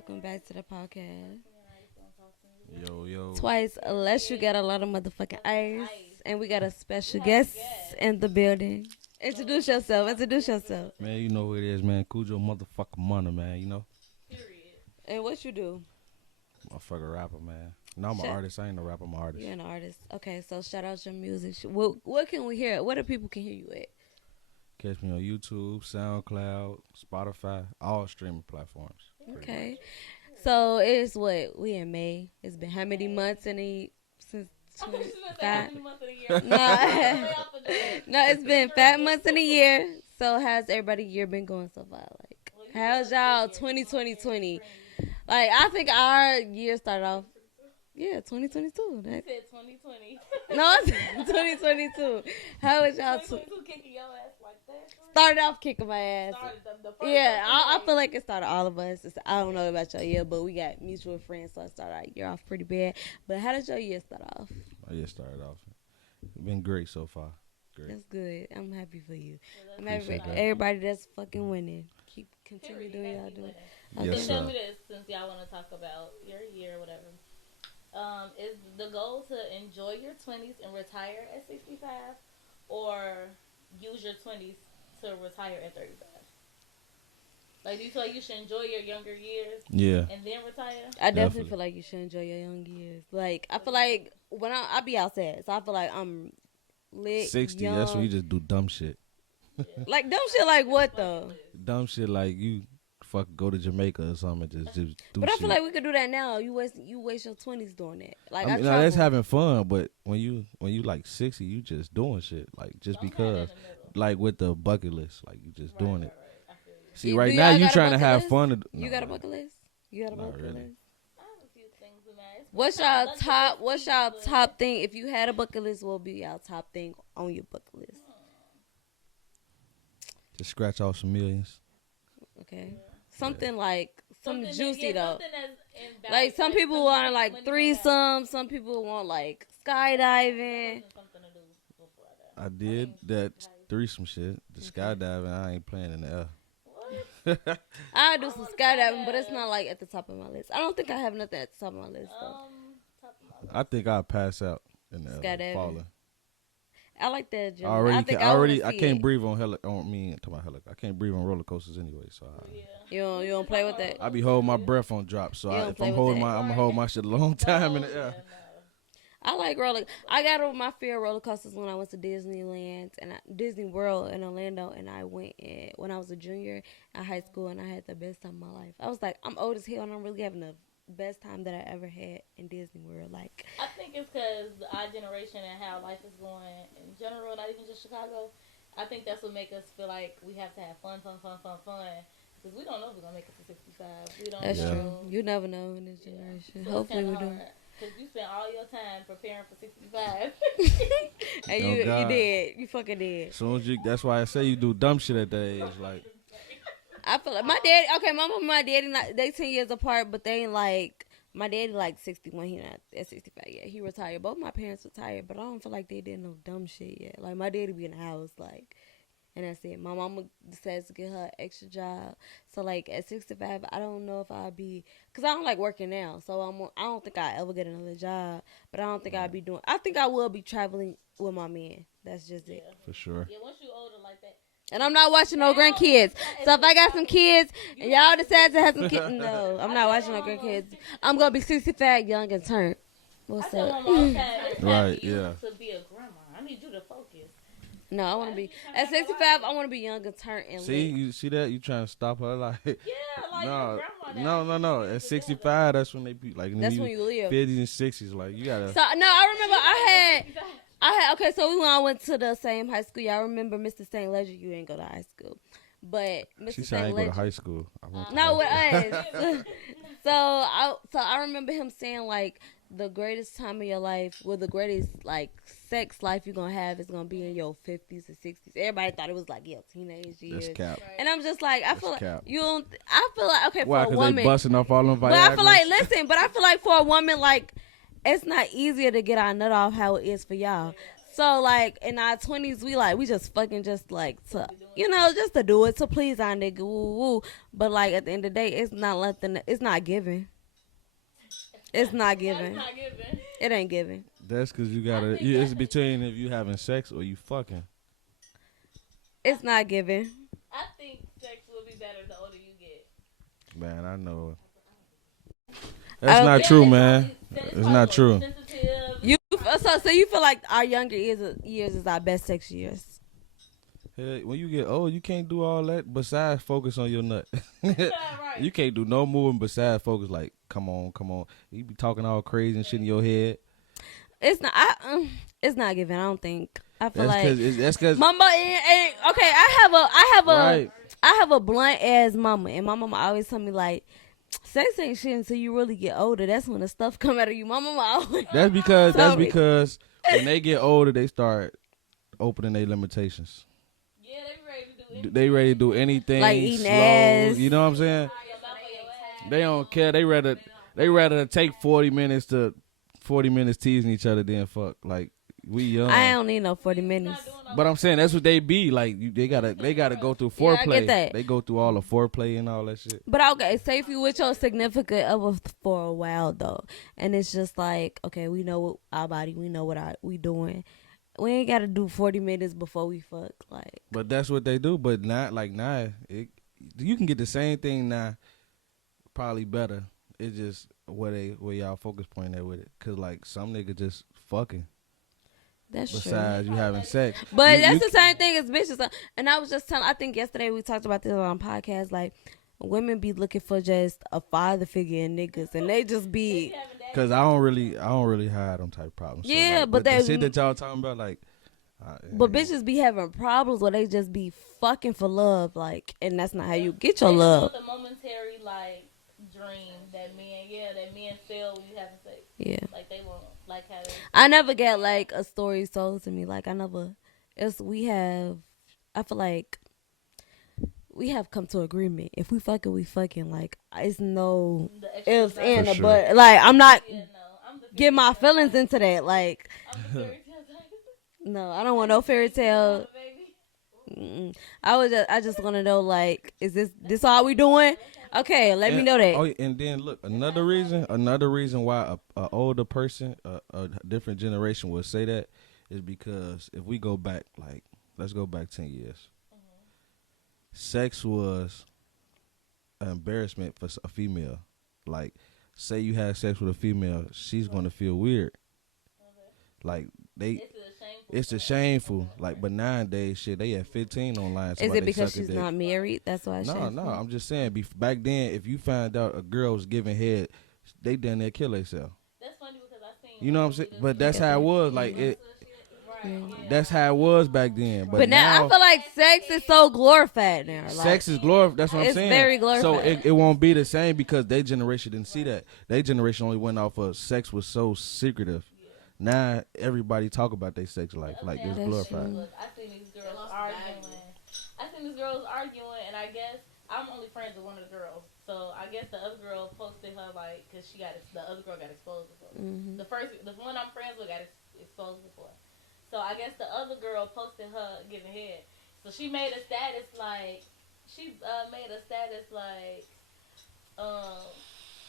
Welcome back to the podcast. Yo. Twice, unless you got a lot of motherfucking ice. And we got a special guest in the building. Introduce yourself. Man, you know who it is, man. CUJO motherfucking Munna, man, you know? And what you do? Motherfucker rapper, man. No, I'm an artist. I ain't a rapper, I'm an artist. You're an artist. Okay, so shout out your music. What can we hear? What do people can hear you at? Catch me on YouTube, SoundCloud, Spotify, all streaming platforms. Okay. So it's what? We in May. It's been how many months since 5? No, it's been 5 months in a year. So how's everybody's year been going so far? Like, how's y'all 2020? Like, I think our year started off. Yeah, 2022. You said 2020. No, it's 2022. How was y'all? 2022 kicking your ass like that? Started off kicking my ass. The first Yeah, I feel like it started all of us. I don't know about your year, but we got mutual friends, so it started our year off pretty bad. But how did your year start off? My year started off. It's been great so far. Great. That's good. I'm happy for you. I'm happy happy for for everybody that's fucking winning. Continue doing y'all doing. Yes, Tell sir. me this, since y'all want to talk about your year or whatever. Is the goal to enjoy your 20s and retire at 65, or use your 20s to retire at 35? Like, do you feel like you should enjoy your younger years? Yeah. And then retire? I definitely feel like you should enjoy your young years. Like, I feel like when I be outside, so I feel like I'm lit, 60, young. that's when you just do dumb shit. Like, dumb shit like what, though? Dumb shit like you fuck go to Jamaica or something and just do But I shit. feel like we could do that now. You waste your 20s doing that. Like, I mean, no, that's having fun, but when you like 60, you just doing shit. Like, just because. Like, with the bucket list. Like, you just doing it. I feel you. See, right now you trying to have fun. You got a bucket list? You got a bucket really. list? I have a few things in mind. What's y'all top thing? If you had a bucket list, what would be y'all top thing on your bucket list? Just scratch off some millions. Okay. Something like something juicy though. Something that's Like some people want like threesome, some people want like skydiving. Something to do before I die. I did that threesome shit. The skydiving, I ain't playing in the air. What? I do some skydiving, but it's not like at the top of my list. I don't think I have nothing at the top of my list though. Top of my list. I think I'll pass out in the air, Skydiving. like, falling. I like that. I already, I think I can't breathe on I can't breathe on roller coasters anyway. So Yeah. You don't play with that. I be holding my breath on drop. So You don't if play I'm with holding that. I'm gonna hold my shit a long time in the air. I like I got over my fear of roller coasters when I went to Disneyland and Disney World in Orlando, and I went when I was a junior in high school, and I had the best time of my life. I was like, I'm old as hell, and I'm really having the best time that I ever had in Disney World. Like, I think it's because our generation and how life is going in general, not even just Chicago. I think that's what makes us feel like we have to have fun. Because we don't know if we're going to make it to 65. We don't that's know. true. You never know in this generation. So Hopefully we do. Because you spent all your time preparing for 65. And Oh, you God. did. You fucking did. As soon as that's why I say you do dumb shit at that age. Like, I feel like my daddy. Okay, my mom and my daddy, they 10 years apart, but they ain't like. My daddy like 61. He not at 65 yet. He retired. Both my parents retired, but I don't feel like they did no dumb shit yet. Like, my daddy be in the house, like, and that's it. My mama decides to get her an extra job. So, like, at 65, I don't know if I'll be, because I don't like working now. So, I don't think I'll ever get another job. But I don't think I'll be doing, I think I will be traveling with my man. That's just it. for sure. Yeah, once you older like that. And I'm not watching no grandkids. So if I got some kids and y'all decide to have some kids, no, I'm not watching no grandkids. I'm gonna be 65, young and turned. What's I tell up? my mom all the time, it's time Right, for you yeah. to be a grandma. I need you to focus. No, I want to be at 65. I want to be young and turned and See, lit. you see that? You trying to stop her? Like, Yeah, like no, your grandma. no. At 65, that's when they be like. That's when you live. 50s and 60s, like you gotta. So no, I remember I had okay. So we all went to the same high school. Y'all remember Mr. St. Ledger? You didn't go to high school, but Mr. She said I St. ain't go to Ledger. high school. I went to No, with high us. so I remember him saying like the greatest time of your life, well, the greatest like sex life you're gonna have is gonna be in your 50s and 60s. Everybody thought it was like teenage years. That's cap. And I'm just like, I feel cap. like you don't. I feel like okay Why? for a Because they woman, busting off all them Viagra. but I feel like but I feel like for a woman, like it's not easier to get our nut off how it is for y'all. So like in our 20s, we just fucking just like to, just to do it to please our nigga. Woo woo. But like at the end of the day, it's not nothing. It's not giving. It's not giving. Not giving. It ain't giving. That's because you gotta. It's between if you having sex or you fucking. It's not giving. I think sex will be better the older you get. Man, I know. That's not true, man. It's not true. So you feel like our younger years is our best sex years? Hey, when you get old, you can't do all that besides focus on your nut. Right. You can't do no moving besides focus. Like, come on. You be talking all crazy and shit in your head. It's not. It's not giving. I don't think. I feel that's because mama ain't okay. I have a blunt ass mama, and my mama always tell me like, sex ain't shit until you really get older. That's when the stuff come out of you. My mama always. That's because when they get older, they start opening their limitations. Yeah, they ready to do anything. They ready to do anything like eating slow. ass. You know what I'm saying? They don't care. They rather take 40 minutes teasing each other than fuck. Like, we young. I don't need no 40 minutes. But I'm saying that's what they be like. They gotta go through foreplay. Yeah, I get that. They go through all the foreplay and all that shit. But okay, say if you with your significant other for a while though, and it's just like, okay, we know our body, we know what we doing. We ain't gotta do 40 minutes before we fuck. Like, but that's what they do. But not like now. You can get the same thing now, probably better. It's just where y'all focus point at with it. Cause like some nigga just fucking. That's true. Besides you having sex. But that's the same thing as bitches. And I was just telling, I think yesterday we talked about this on podcast, like women be looking for just a father figure in niggas, and they just be. Cause I don't really have them type of problems. Yeah, so like, but the shit that y'all talking about, like. But bitches be having problems where they just be fucking for love, like, and that's not how you get your love. The momentary like dream that men feel when you having sex. Yeah. Like they won't like how they. I never get like a story told to me. Like I feel like we have come to agreement. If we fucking, we fucking. Like it's no ifs and a but. Like I'm not get my feelings into that. Like no, I don't want no fairy tale. I just want to know, like, is this all we doing? Okay, let me know that. Oh, and then look, another reason why a older person, a different generation would say that is because if we go back, like, let's go back 10 years. Mm-hmm. Sex was an embarrassment for a female. Like, say you had sex with a female, she's going to feel weird. Like, it's a shameful. Like, but nowadays, shit, they at 15 online. Is it because she's not married? That's why. No. I'm just saying. Back then, if you found out a girl was giving head, they done there kill themselves. That's funny because I seen. You know what I'm saying? But that's how it was. Like it. That's how it was back then. But now I feel like sex is so glorified now. Like, sex is glorified. That's what I'm saying. It's very glorified. So it won't be the same because their generation didn't see that. Their generation only went off of sex was so secretive. Now everybody talk about their sex life like it's glorified. Look, I seen these girls arguing, and I guess I'm only friends with one of the girls. So I guess the other girl posted her like, cause the other girl got exposed before. Mm-hmm. The one I'm friends with got exposed before. So I guess the other girl posted her giving head. So she made a status like,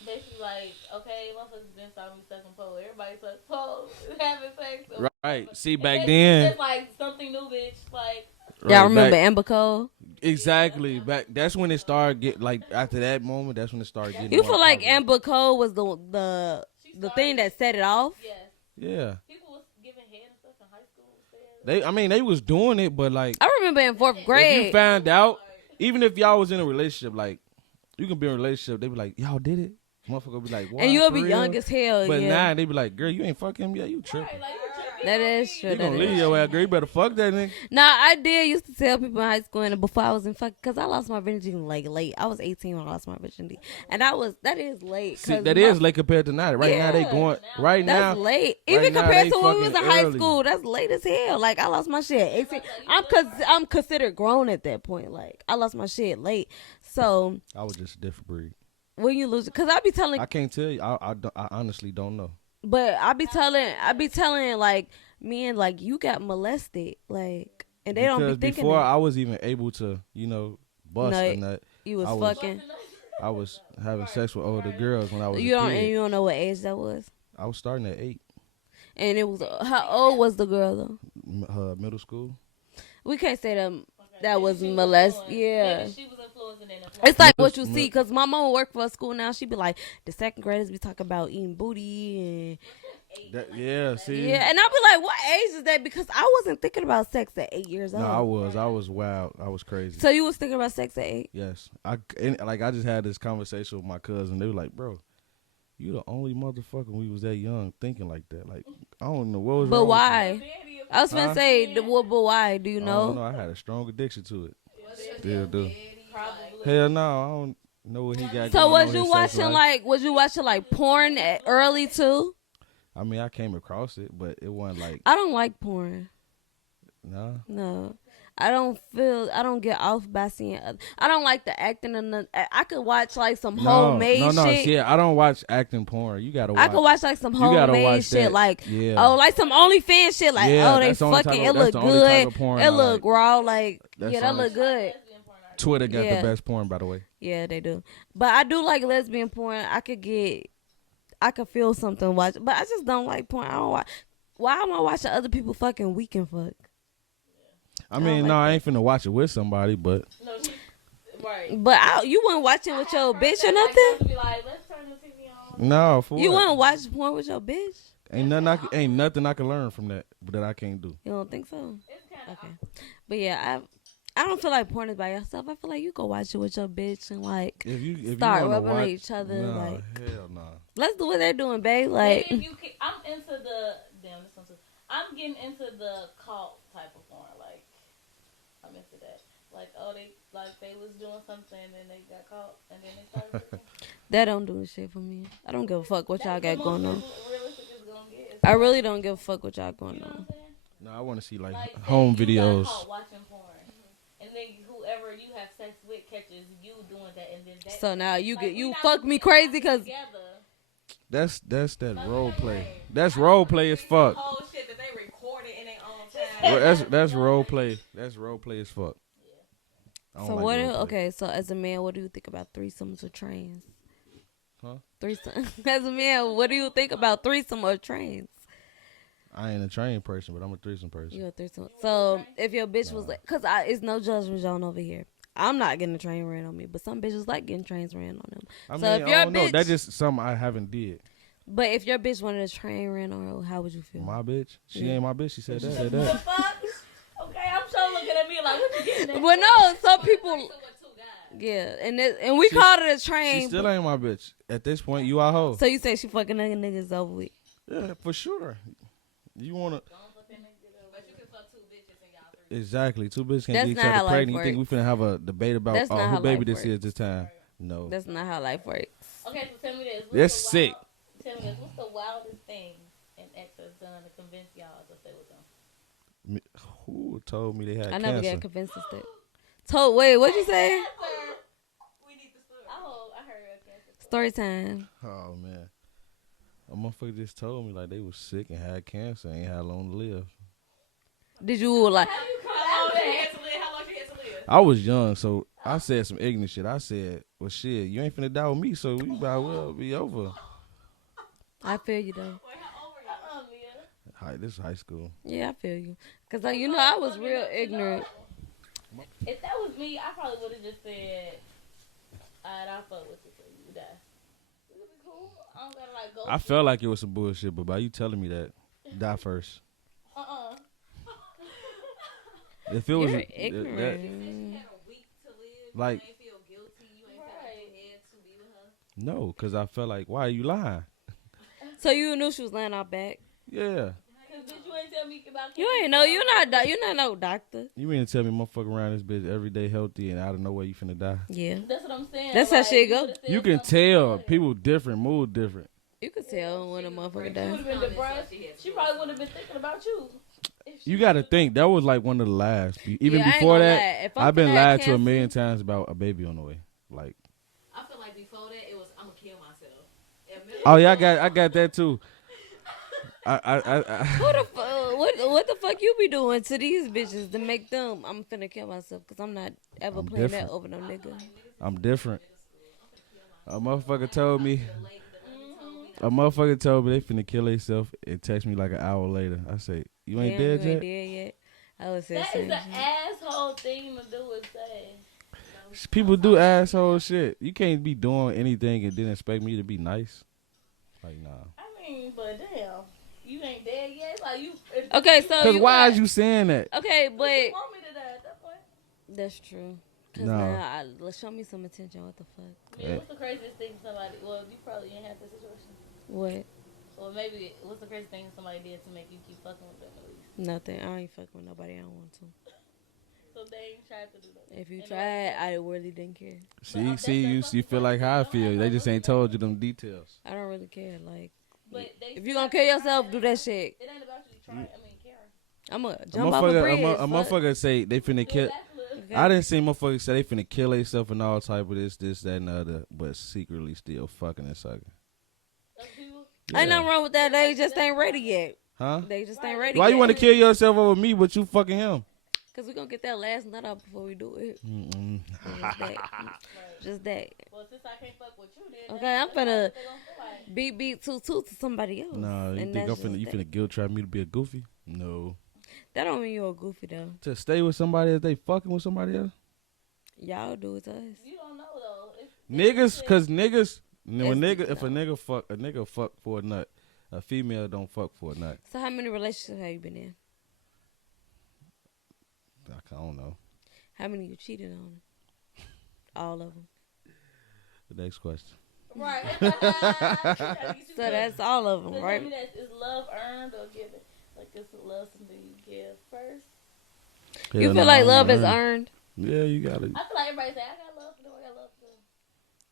basically like, okay, motherfuckers been saw me sucking pole. Everybody sucks pole, having sex. Right. See, back then. It's like something new, bitch. Like. Y'all remember Amber Cole? Exactly. Back. That's when it started like after that moment. That's when it started getting. You feel like Amber Cole was the thing that set it off? Yes. Yeah. People was giving head and stuff in high school. They was doing it, but like. I remember in 4th grade. If you found out, even if y'all was in a relationship, like you can be in a relationship, they be like, y'all did it. Motherfucker be like, what? And you'll be young as hell. But now they be like, girl, you ain't fucking him. Yeah, you tripping. Right, like, that is true. You gonna leave your ass, girl. You better fuck that nigga. Nah, I used to tell people in high school and before I was in fuck, because I lost my virginity like late. I was 18 when I lost my virginity, and that is late. See, that is late compared to now. Right now they going that's late. Even compared to when we was in high school, that's late as hell. Like I lost my shit at 18. I'm considered grown at that point. Like I lost my shit late. So I was just a different breed. When you lose it, because I be telling, I can't tell you. I honestly don't know. But I be telling like men like you got molested, like, and they don't Because be thinking before that. I was even able to, bust No, a nut, you was I was fucking. I was having sex with older girls when I was a You don't, kid. and you don't know what age that was. I was starting at 8, And it was how old was the girl though? middle school. We can't say that that Maybe was she molest. influenced. Yeah. Maybe she was influencing and influencing. It's like Middle- what you see, cause my mama work for a school now. She be like, the second graders be talking about eating booty Yeah, see. yeah, and I be like, what age is that? Because I wasn't thinking about sex at 8 years old. No, I was wild. I was crazy. So you was thinking about sex at 8? Yes, I just had this conversation with my cousin. They were like, "Bro, you the only motherfucker when we was that young thinking like that. Like, I don't know what was But wrong why? with you." I was gonna Huh? say, but why? Do you I don't know? know. I had a strong addiction to it. Still do. Probably. Hell no, I don't know what he got. So going was on you in his sex watching life. was you watching like porn at early too? I mean, I came across it, but it wasn't like I don't like porn. nah. No. I don't get off by seeing I don't like the acting and I could watch like some homemade no. shit. See, I don't watch acting porn. You gotta watch. I could watch like some You gotta homemade watch shit, that. like Yeah. oh, like some OnlyFans shit, like Yeah, oh they that's the only fucking, type it of- that's look the only type good, of porn it I look like. raw, like That's yeah, that only- look good. Twitter got Yeah. the best porn, by the way. Yeah, they do. But I do like lesbian porn. I could feel something watch, but I just don't like porn. I don't watch. Why am I watching other people fucking weak and fuck? I mean, like no, I that. ain't finna watch it with somebody, but No, right. But you wouldn't watch it with your bitch or Like, nothing. be like, let's turn the TV on. no, for You what? wouldn't watch porn with your bitch. Ain't nothing I can learn from that I can't do. You don't think so? It's kind of Okay. But yeah, I don't feel like porn is by yourself. I feel like you go watch it with your bitch and like If start you wanna rubbing watch, on each other. no, Like hell no. let's do what they're doing, babe. Like Maybe if you can, I'm into the damn this one too. I'm getting into the cult type of porn. Like I'm into that. Like they was doing something and they got caught and then they started. that don't do shit for me. I don't give a fuck what y'all got going on. Realistic is gonna get. I really don't give a fuck what y'all going You know what on. I'm saying? No, I want to see like Like, say home you videos. got caught watching porn, and then whoever you have sex with catches you doing that, and then that. So now you like, get we you not fuck me doing crazy that because together. That's that role play. That's role play as fuck. Whole shit that they recorded in their own time. That's role play. That's role play as fuck. I don't so like what? role play. Okay, so as a man, what do you think about threesomes or trains? Huh? Threesome. As a man, what do you think about threesome or trains? I ain't a trained person, but I'm a threesome person. You a threesome. So if your bitch was like, cause it's no judgment zone over here. I'm not getting a train ran on me, but some bitches like getting trains ran on them. I So mean, if I your don't know. bitch- That's just something I haven't did. But if your bitch wanted a train ran on her, how would you feel? My bitch, she Yeah. ain't my bitch. She said that. The fuck? Okay, I'm sure looking at me like, what you getting at? Well, no, some people. With two guys. Yeah, and we called it a She train. still ain't my bitch. At this point, you a hoe. So you say she fucking other niggas over with? Yeah, for sure. You wanna But you can fuck two bitches and y'all three. exactly two bitches can That's get each not other how life pregnant. You think we works. finna have a debate about That's not who how baby life this works. is this time? No, That's not how life works. Okay, so tell me this. What's that's the sick. Tell me this. What's the wildest thing an ex has done to convince y'all to stay with them? Who told me they had I never cancer? got convinced to stay. Wait, what'd you say? We need the story. Oh, I heard a cancer. Story time. Oh man, a motherfucker just told me like they was sick and had cancer and ain't had long to live. Did you like? How you come How out long she there? had to live? How long she had to live? I was young, so I said some ignorant shit. I said, "Well, shit, you ain't finna die with me, so we might well be over." I feel you though. Wait, how old were y'all? Mia. Hi, this is high school. Yeah, I feel you. Cause like, you know, I was real ignorant. If that was me, I probably would have just said, "Alright, I'll fuck with you, so you die." It would be cool. I don't gotta like go. I felt like it was some bullshit, but by you telling me that, die first. If it was You're that, ignorant. Had a week to live. Like- you ain't feel guilty. You ain't feel like Right. you had to be with her. no, because I felt like, why are you lying? So you knew she was laying out back. Yeah, Cause bitch, you ain't tell me about. You ain't know. You're not no doctor. you mean to tell me motherfucker around this bitch every day healthy and out of nowhere you finna die? Yeah, That's what I'm saying. That's how shit go. would've said You can something tell about it. people different, mood different. you could tell when a motherfucker She dies. would have been depressed. She probably would have been thinking about you. If she You got to would've- think that was like one of the last. Even Yeah, I ain't before gonna that, lie. If I'm I've been finna have lied to a cancer- million times about a baby on the way. Like, I feel like before that, it was, I'm going to kill myself. oh yeah, I got that too. I Who the what the fuck you be doing to these bitches to make them? I'm finna kill myself because I'm not ever I'm playing different. that over no nigga. I'm different. A motherfucker told me. A motherfucker told me they finna kill themselves and text me like an hour later. I say, you ain't Damn, dead you ain't yet? dead yet. I would say That same is an shit. asshole thing to do is say. People do asshole shit. You can't be doing anything and then expect me to be nice. Like, nah. I mean, but damn, you ain't dead yet. Like you. Okay, so Cause you why got- is you saying that? Okay, You but want me to die at that point? that's true. Cause No. now, let's show me some attention. What the fuck? Yeah, what's the craziest thing somebody? Well, you probably didn't have this situation. What? Or maybe what's the craziest thing somebody did to make you keep fucking with them at least? Nothing. I ain't fucking with nobody. I don't want to. So they ain't tried to do that. If you And tried, I really didn't care. You feel like how I feel. They just ain't told you them details. I don't really care. Like, But they if you gonna kill yourself, do that shit. It ain't about you trying. I mean, caring. I'm gonna A jump off a bridge. a motherfucker say they finna kill. Okay. I didn't see motherfuckers say they finna kill themselves and all type of this, that, and the other, but secretly still fucking and sucking. Ain't nothing wrong with that. They just ain't ready yet. Huh? They just ain't ready Why yet. you want to kill yourself over me, but you fucking him? Cause we gonna get that last nut out before we do it. Just that. Just that. Well, since I can't fuck with you, then Okay, I'm finna they gonna feel like. beat toot to somebody else. No, you And think that's you just that. finna guilt trap me to be a goofy? No. That don't mean you're a goofy though. To stay with somebody if they fucking with somebody else? Y'all do it to us. You don't know though. Niggas, cause niggas, when That's- if a nigga fuck for a nut, a female don't fuck for a nut. So how many relationships have you been in? I don't know. How many you cheated on? All of them. The next question. Right. So that's all of them, So right? tell me that, is love earned or given? Like, is love something you give first? You Hell feel no, like I'm love not is earned. earned? Yeah, you gotta. I feel like everybody say, I got love for them, I got love for them.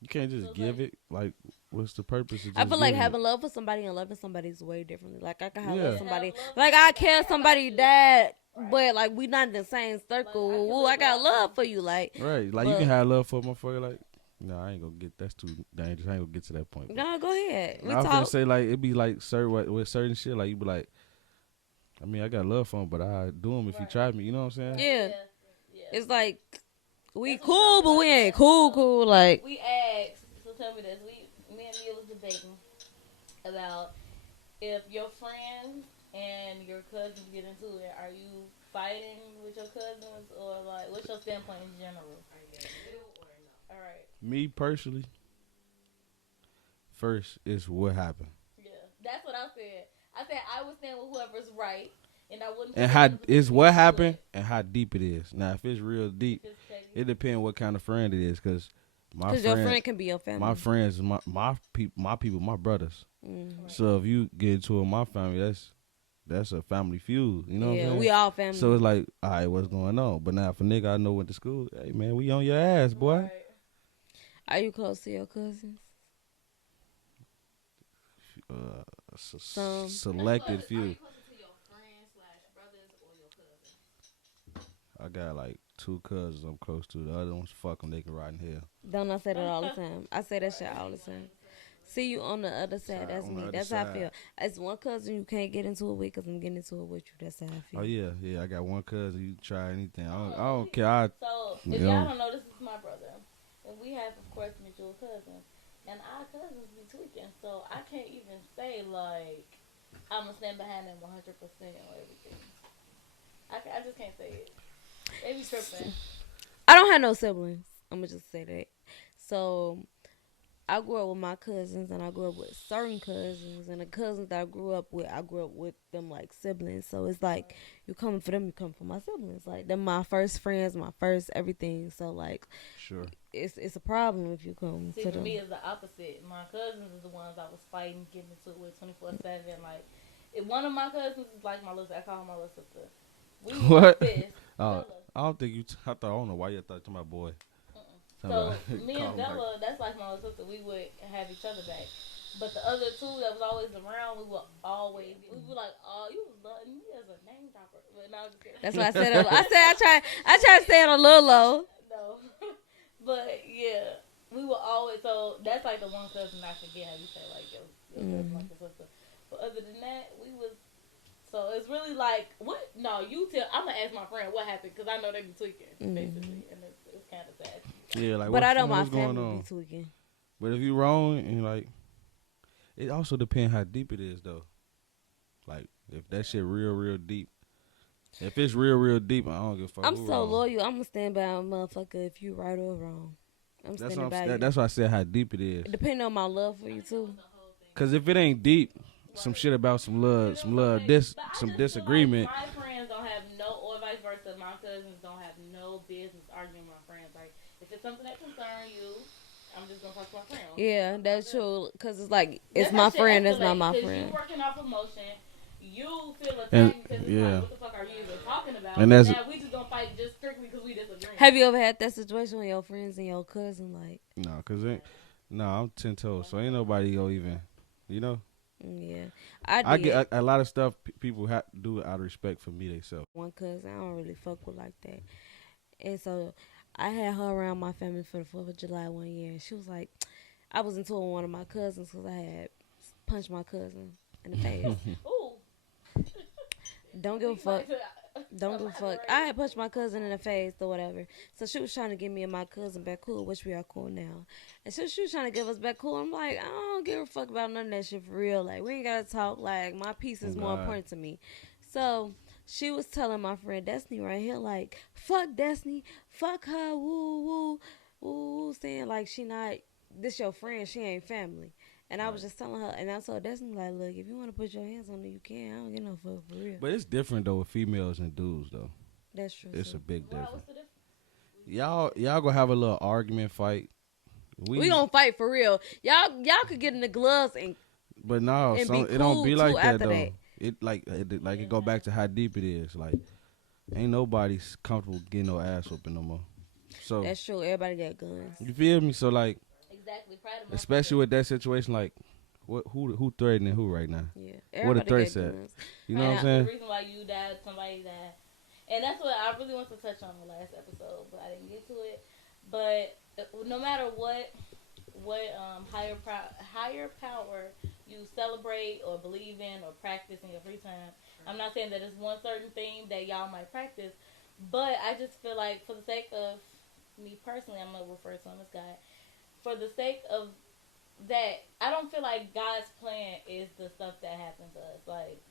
You can't just So give like- it. Like, what's the purpose of I just feel like giving having it? love for somebody and loving somebody is way differently. Like I can have Yeah. love somebody, Have love like for I somebody care about somebody you. that, but like we not in the same circle. Like, I can Ooh, I live got without love for you, like Right. Like, you But- can have love for a motherfucker. Like, no, I ain't gonna get. That's too dangerous. I ain't gonna get to that point. no, go ahead. We I was talk. gonna say, like, it be like certain with certain shit. Like, you be like, I mean, I got love for him, but I do him if he try me. You know what I'm saying? Yeah, Yeah. it's like we That's what I'm cool, talking but we about. ain't cool. Like We asked, so tell me this. Me and Mia was debating about if your friends and your cousins get into it, are you fighting with your cousins or like what's your standpoint in general? All right. Me personally, first is what happened Yeah, that's what I said. I said I would stand with whoever's right, and I wouldn't. and put how them is into what it. happened and how deep it is. Now, if it's real deep, Just check it depends what kind of friend it is. Cause my because your friend can be your family. my friends, my people, my brothers. Mhm. So if you get into it, my family, that's a family feud. You know what I'm Yeah, saying? we all family. So it's like, all right, what's going on? But now if a nigga I know went to school, hey man, we on your ass, boy. Right. Are you close to your cousins? Some. Selected few. Are you closer to your friends / brothers or your cousins? I got like 2 cousins I'm close to. The other ones, fuck them, they can ride in hell. Don't I say that all the time? I say that shit all the time. See you on the other side. That's on the me. other That's how I side. feel. It's one cousin you can't get into it with because I'm getting into it with you. That's how I feel. Oh yeah. I got one cousin. You try anything. I don't care. So if Yeah. y'all don't know, this is my brother, and we have, of course, mutual cousins, and our cousins be tweaking. So I can't even say like I'm gonna stand behind them 100% or everything. I just can't say it. They be tripping. I don't have no siblings. I'm gonna just say that. So I grew up with my cousins, and I grew up with certain cousins, and the cousins that I grew up with them like siblings. So it's like you coming for them, you come for my siblings. Like they're my first friends, my first everything. So like Sure. it's a problem if you come See, to for them. me, it's the opposite. My cousins is the ones I was fighting, getting into it with 24/7. Like, if one of my cousins is like my little, I call her my little sister. We What? Pissed. Oh, Bella. I don't think you. I don't know why you thought to my boy. So me and Bella, that's like my little sister. We would have each other back. But the other two that was always around, we were like, oh, you was loving me as a name dropper. But no, I'm just kidding. That's why I said it. I try to stay on a little low. No. But yeah, we were always, so that's like the one cousin I forget how you say like your cousin like your sister. But other than that, we was So it's really like, what? No, you tell. I'm gonna ask my friend what happened because I know they be tweaking basically, and it's kind of sad. Yeah, like But I know my what's going family on? be tweaking. But if you wrong and like, it also depends how deep it is though. Like if that shit real deep. If it's real deep, I don't give a fuck. I'm who so wrong. loyal. I'm gonna stand by a motherfucker if you right or wrong. I'm That's standing what by you. that's why I said how deep it is. Depending on my love for you too. Cause if it ain't deep, some shit about some love, some disagreement. Like my friends don't have or vice versa. My cousins don't have no business arguing with my friends. Like if it's something that concerns you, I'm just gonna talk to my friend. Yeah, that's true. Cause it's like it's my friend. That's not my friend. You working off emotion. You feel And attacked because it's yeah, like, what the fuck are you even talking about? and that's now we just gonna fight just strictly because we disagree. Have you ever had that situation with your friends and your cousin? Like, I'm 10 toes, so ain't nobody go even, you know. yeah, I I did. get a lot of stuff people do out of respect for me themselves. One cousin I don't really fuck with like that, and so I had her around my family for the 4th of July one year, and she was like, I was into one of my cousins because I had punched my cousin in the face. Ooh. Don't give a fuck. Don't give a fuck. I had punched my cousin in the face or whatever. So she was trying to get me and my cousin back cool, which we are cool now. And so she was trying to give us back cool. I'm like, I don't give a fuck about none of that shit for real. Like, we ain't got to talk. Like, my peace is more important to me. So she was telling my friend Destiny right here, like, fuck Destiny. Fuck her. Woo, woo, woo, woo. Saying, like, this your friend. She ain't family. And I was just telling her, and I told Destiny, like, look, if you want to put your hands on her, you can. I don't get no fuck for real. But it's different though with females and dudes though. That's true. It's a big difference. What's the difference? Y'all gonna have a little argument fight. We gonna fight for real. Y'all could get in the gloves and. But no, and it be don't cool be like too that after though. that. It go back to how deep it is. Like, ain't nobody comfortable getting no ass whooping no more. So That's true. Everybody got guns. you feel me? So like, Exactly. especially with that situation, like, who threatening who right now? Yeah. What the Everybody threat got said? guns. You know what I'm saying? The reason why you died, somebody died. And that's what I really want to touch on the last episode, but I didn't get to it. But no matter what higher power you celebrate or believe in or practice in your free time, I'm not saying that it's one certain thing that y'all might practice, but I just feel like for the sake of me personally, I'm going to refer to him as God. For the sake of that, I don't feel like God's plan is the stuff that happens to us. Like,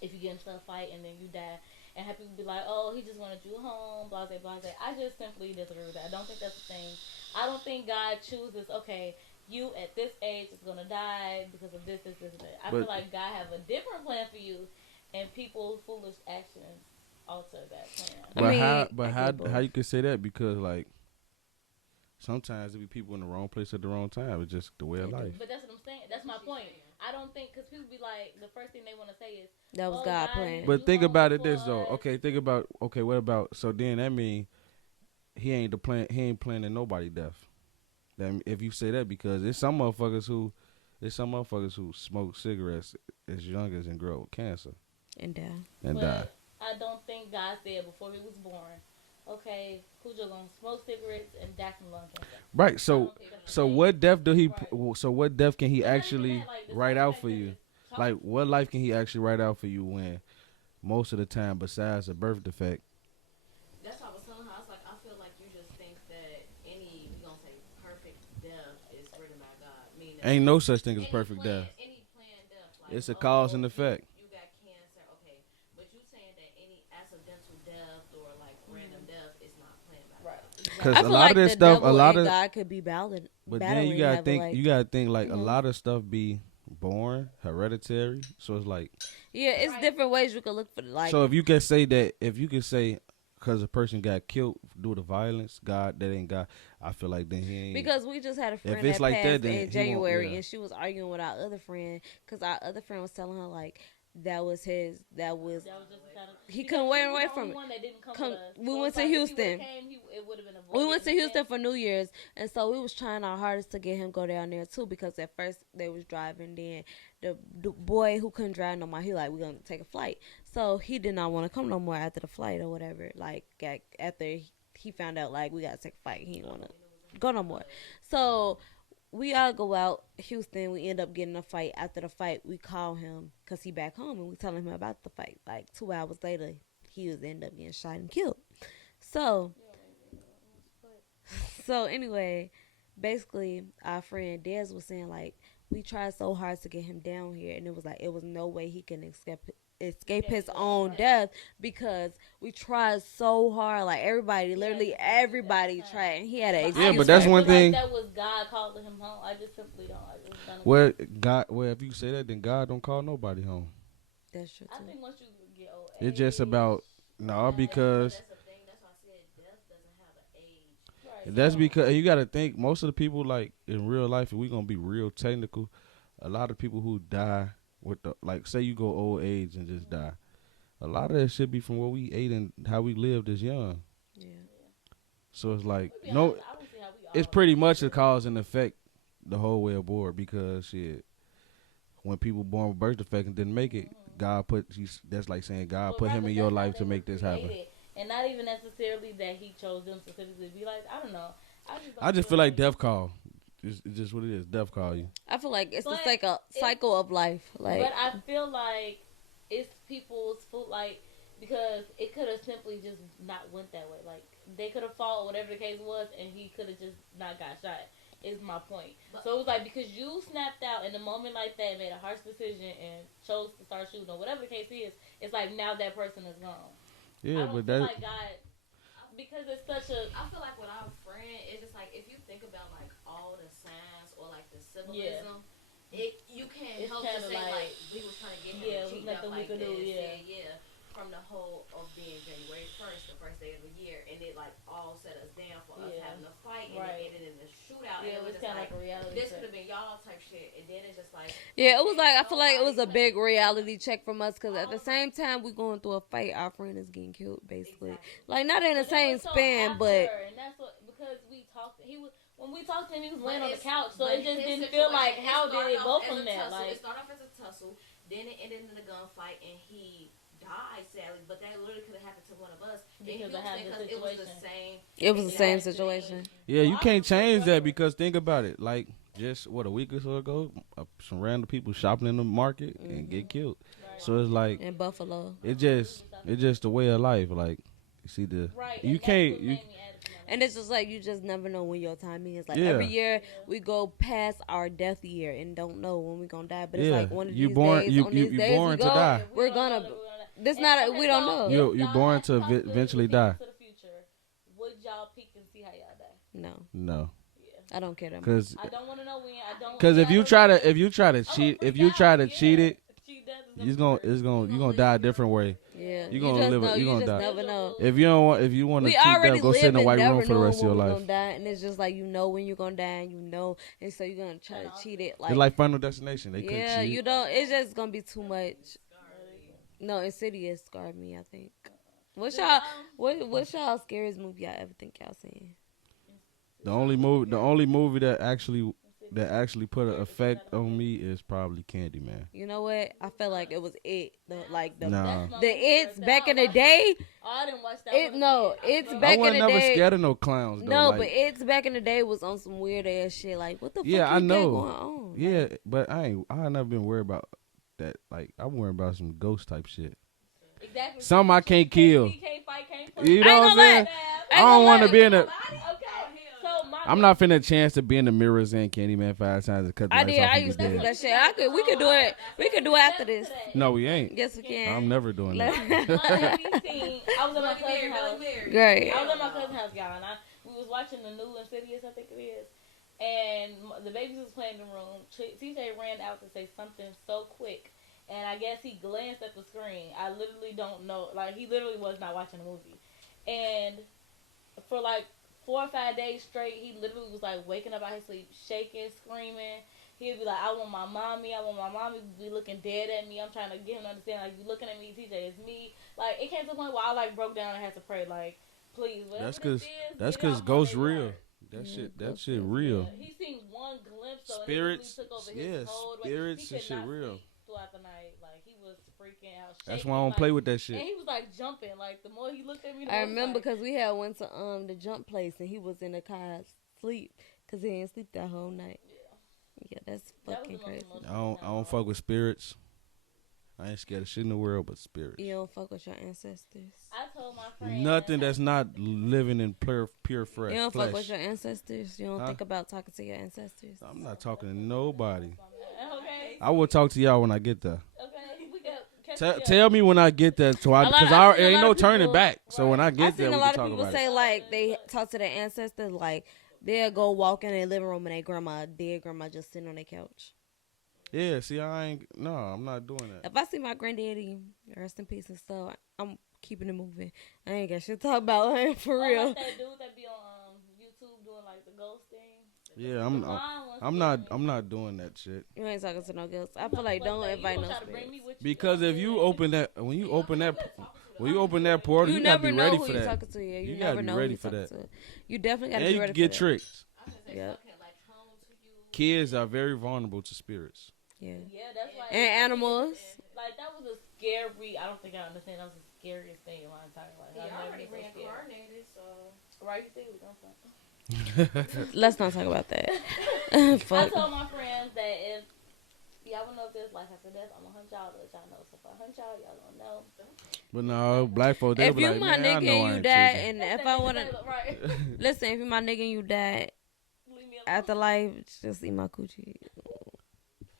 if you get into a fight and then you die, and have people be like, oh, he just wanted you home, blah, blah, blah. I just simply disagree with that. I don't think that's the thing. I don't think God chooses, okay, you at this age is going to die because of this, and that. I feel like God have a different plan for you, and people's foolish actions alter that plan. How you could say that? Because like, sometimes there be people in the wrong place at the wrong time. It's just the way of life. But that's what I'm saying. That's my point. I don't think, because people be like, the first thing they want to say is, that was God plan. But think about it this though. What about, so then that mean he ain't planning nobody death. That if you say that, because there's some motherfuckers who smoke cigarettes as young as and grow with cancer. And die. I don't think God said before he was born, okay, CUJO gonna smoke cigarettes and die from lung cancer. Right. So what death do he? Right. So what death can he actually write out for you? Like, what life can he actually write out for you when most of the time, besides a birth defect? That's what I was telling her. I was like, I feel like you just think that any, we gonna say, perfect death is written by God. Meaning ain't no such thing as perfect death. Any planned death. Like, it's a cause and effect. You got cancer, okay. But you saying that any accidental death or like random death is not planned by God. Because a lot of this stuff, God could be valid. But then you gotta think, like, a lot of stuff be born hereditary. So it's like, yeah, it's different ways you can look for like. So if you can say, because a person got killed due to violence, God, that ain't God. I feel like then he ain't. Because we just had a friend that passed then in January, and she was arguing with our other friend because our other friend was telling her like that was just he couldn't wait away from it. We went to Houston. We went to Houston for New Year's, and so we was trying our hardest to get him go down there too. Because at first they was driving, then the boy who couldn't drive no more, he like, we're gonna take a flight. So he did not want to come no more after the flight or whatever. Like after he found out like we gotta take a flight, he didn't want to go no more. So we all go out Houston. We end up getting a fight. After the fight, we call him because he back home, and we tell him about the fight. Like 2 hours later, he was end up getting shot and killed. So anyway, basically, our friend Dez was saying like we tried so hard to get him down here, and it was like it was no way he can escape his own death because we tried so hard. Like everybody, literally everybody tried, and he had an Yeah, excuse. but that's for it. one thing. Like that was God calling him home. I just simply don't. I just don't. Well, God. Well, if you say that, then God don't call nobody home. That's true I too. think once you get old, It's just about because That's the thing. That's why I said death doesn't have an age. right, that's so- because you got to think most of the people like in real life. If we gonna be real technical, a lot of people who die with the like, say you go old age and just die. A lot of that should be from what we ate and how we lived as young. Yeah. So it's like To be no, honest, I don't see how we all it's pretty much a cause and effect the whole way aboard because shit. When people born with birth defect and didn't make it, God put that's like saying God But put him rather, in your that's how life they to were make this happen. created. And not even necessarily that he chose them specifically. Be like, I don't know. I just feel like death call. It's just what it is. Death call you. I feel like it's But just like a cycle of life. Like But I feel like it's people's fault, like, because it could have simply just not went that way. Like, they could have fought, whatever the case was, and he could have just not got shot, is my point. So it was like, because you snapped out in a moment like that, made a harsh decision, and chose to start shooting, or whatever the case is, it's like, now that person is gone. Yeah, I don't but feel that like God, because it's such a... I feel like with our friend, it's just like if you think about like all the signs or like the symbolism, you can't It's help to kinda say like, we was trying to get him yeah, to cheat nothing up we like could this. do, yeah. Yeah. From the whole of being January 1st, the first day of the year, and it like all set us down for us Yeah. having a fight, and Right. it ended in a shootout. Yeah, it and was just kind of like like a reality this check. could have been y'all type shit, and then it's just like yeah, it was like I feel like it was a nobody- big reality check from us because at the same time we going through a fight, our friend is getting killed basically. Exactly. Like not in the But it same was so span, after, but and that's what, because we talked. He was, when we talked to him, he was But laying on the it's- couch, so but it just his didn't feel like situation, how did started it go off as from a that? tussle. Like, It started off as a tussle, then it ended in a gunfight, and he died sadly. But that literally could have happened to one of us Because I had the it was the situation. same. it was the same Exactly. situation. yeah, you Well, I can't was change afraid. that because think about it. Like just what a week or so ago, some random people shopping in the market and get killed. Right. So it's like In Buffalo. it's just the way of life. Like you see the right, you and can't that's what you made me add it to my And it's just like you just never know when your timing is. Like Yeah. every year we go past our death year and don't know when we're gonna die. But it's Yeah. like one of You these born- days, you- on you- these you days born we to go, die. we're don't gonna. know that we're gonna- This And not okay, we don't so know. You- if you y'all born had to talk good eventually with die. people to the future, would y'all peek and see how y'all die? No, no, Yeah. I don't care that much. because I don't want to know when. I don't. if yeah, you I try don't- to cheat if you try to cheat it, cheat death is you're gonna gonna die a different way. Yeah, You gonna just live it- know, you gonna just die. never know. If you want to We cheat already death, go live sit in a and white never room for the know rest of when your we're life. gonna die, and it's just like you know when you're gonna die, and you know, and so you're gonna try to cheat it. It's like Final Destination. They couldn't yeah, cheat. you don't. It's just gonna be too much. No, Insidious scarred me. I think. What's y'all? What's y'all scariest movie y'all ever think y'all seen? The only movie that actually put an effect on me is probably Candyman. You know what? I felt like it was it. The Nah. the it's back in the day. Oh, I didn't watch that. It one. no, it's I back I in wasn't the never day. scared of no clowns though. No, like, but it's back in the day was on some weird ass shit. Like what the fuck? Yeah, I you got know. going on? yeah, but I never been worried about that. Like I'm worried about some ghost type shit. Exactly. Some I can't kill. Can't fight, can't fight. You know I what ain't I'm gonna saying? lie. I don't want to lie. be in a. Okay. So my I'm not finna chance to be in the mirror saying Candyman 5 times and cut the I lights did. off I and used be to do dead. that shit. We could do it. We could do it after this. No, we ain't. Yes, we can. I'm never doing that. I was at my cousin's house. Great. I was at my cousin's house, y'all, and we was watching the new Insidious, I think it is. And the babies was playing in the room. TJ ran out to say something so quick, and I guess he glanced at the screen. I literally don't know. Like, he literally was not watching the movie. And for like 4 or 5 days straight, he literally was like waking up out his sleep, shaking, screaming. He'd be like, I want my mommy. I want my mommy to be looking dead at me. I'm trying to get him to understand, like, you looking at me, TJ, it's me. Like, it came to the point where I, like, broke down and had to pray, like, please, whatever That's cause ghosts real. That shit real. Yeah, he seen one glimpse, so Spirits, it literally took over yeah, his whole spirits he and could shit not real. sleep throughout the night. Like, he was freaking out. That's shaking, why I don't like, play with that And shit. he was like jumping. Like, the more he looked at me, the I more remember like, because we had went to the jump place and he was in the car asleep because he didn't sleep that whole night. yeah. Yeah, that's That was fucking the most crazy. emotional. I don't fuck with spirits. I ain't scared of shit in the world but spirits. You don't fuck with your ancestors. I told my friend Nothing that's not living in pure fresh You don't flesh. fuck with your ancestors. You don't Huh? think about talking to your ancestors. I'm not talking to nobody. Okay. I will talk to y'all when I get there. Okay. We got Tell me when I get there, so I've because seen a ain't lot no of turning people- back. So when I I get there, seen we a can lot of talk people about say it. like they talk to their ancestors like they'll go walk in their living room and their dead grandma just sitting on their couch. Yeah, see, I'm not doing that. If I see my granddaddy, rest in peace and stuff, I'm keeping it moving. I ain't got shit to talk about for real. Like that dude that be on YouTube doing like the ghost thing. Yeah, I'm not doing that shit. You ain't talking to no ghosts. I feel like don't invite no spirits. Because if you open that, when you open that portal, You you gotta never be know ready who for you that. talking to. Yeah, you You gotta never be know ready who you for talking that. to. You definitely gotta And be you ready can get for that. tricked. I can say Yep. fuck can like come to you. Kids are very vulnerable to spirits. Yeah. Yeah, that's why. And animals. Like that was a scary. I don't think I understand. That was the scariest thing in my entire life. He I've never already been so scared. reincarnated, so. Right? You think we gonna fuck? Let's not talk about that. I Fuck. told my friends that if y'all wanna know if there's life after death, I'm gonna hunt y'all to let y'all know. So if I hunt y'all don't know. But no, black folks, they If be you like, my man, I nigga know I and you ain't die, tweaking. and if I wanna right. listen, if you my nigga and you die, Leave me alone. afterlife, just eat my coochie.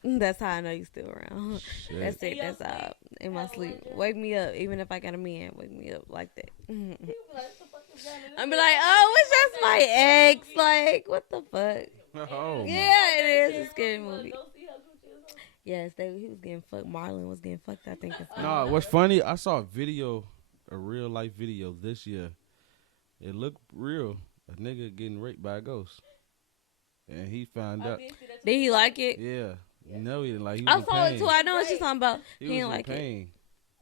That's how I know you still around. Shit. That's it. In your That's all. sleep, In my have a sleep, legend. wake me up. Even if I got a man, wake me up like that. People be like, what the fuck is that? I'm be like, oh, it's just my ex. Like, what the fuck? Oh, my. Yeah, it is a scary Go movie. see her coochie or something. Yes, he was getting fucked. Marlon was getting fucked. I think. No, what's funny, I saw a real life video this year. It looked real. A nigga getting raped by a ghost. And he found I out. did see that Did he like it? Yeah. No, he didn't like. He was I in saw it pain. too. I know what you're talking about. He He was didn't in like it. pain.